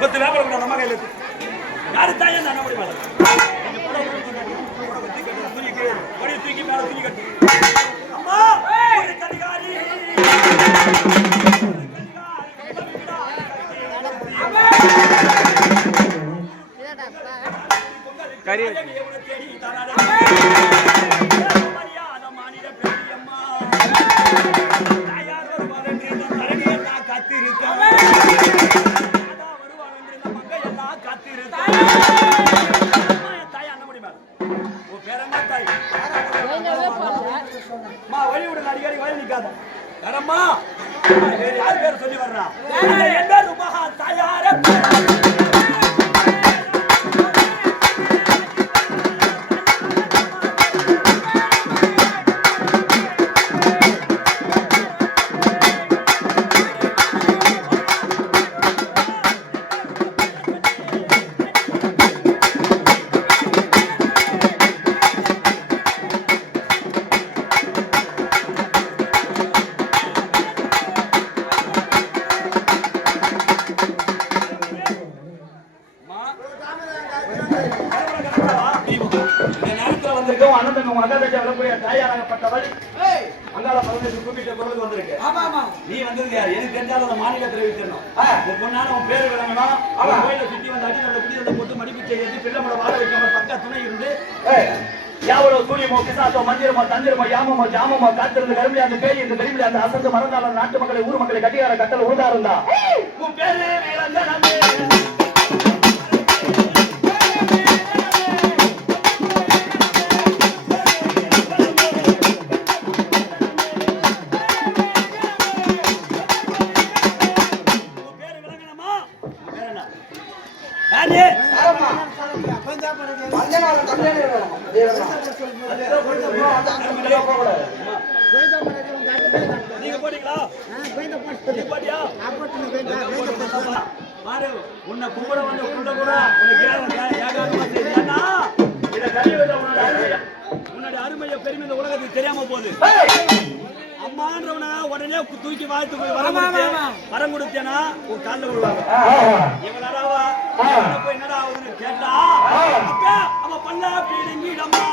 10 வேப்பல கூட நம்ம கையில இருக்கு. யாரு தாயா நான் நம்ப முடியல. ஒரே தூக்கி மேல தூக்கி கட்டு. அம்மா ஒரு கதிகாரி. கரி மரியாதை மாநில பெரியம்மா தாயார் வருவார் என்று இந்த தரணியை நான் காத்திருக்கேன். வருவார் என்று இந்த மக்கள் எல்லாம் காத்திருக்கேன். தாயா அண்ண முடியுமா? உன் பேர் என்ன தாய்? வழி விடுங்க, அடிக்கடி வழி நிற்காத. வரம்மா யார் பேர் சொல்லி வர்றா? என் பேர் உமகா தாயார. தாயாராகப்பட்டவள் அங்காள பரமேஸ்வரி கூப்பிட்ட குரலுக்கு வந்திருக்கு. நீ வந்தது யார்? எனக்கு தெரிஞ்சாலும் அந்த மாநில தெரிவிக்கணும். உன் பொண்ணான உன் பேரு விளங்கணும். அவன் கோயில சுத்தி வந்து அடி நல்ல குடி அந்த போட்டு மடிப்பிச்சை ஏற்றி பிள்ளைமோட வாழ வைக்காம பக்க துணை இருந்து யாவளோ சூரியமோ பிசாசோ மந்திரமோ தந்திரமோ யாமமோ ஜாமமோ காத்திருந்து கருமியா அந்த பேய் இந்த கருமியா அந்த அசந்து மறந்தாலும் நாட்டு மக்களை ஊர் மக்களை கட்டியார கட்டல உருதா இருந்தா உன் பேரு விளங்கணமே. நீங்க போட்டீங்களா? பாரு உன்னை கும்பிட வந்து உள்ள கூட உன்னுடைய அருமைய பெருமை இந்த உலகத்துக்கு தெரியாம போகுது. அம்மான்றவன உடனே தூக்கி வாழ்த்து போய் வரம் கொடுத்தேனா உன் காலில் விடுவாங்க. இவனாராவா போய் என்னடா ஆகுதுன்னு கேட்டா அப்ப அவ பல்லா பீடிங்கிடம்மா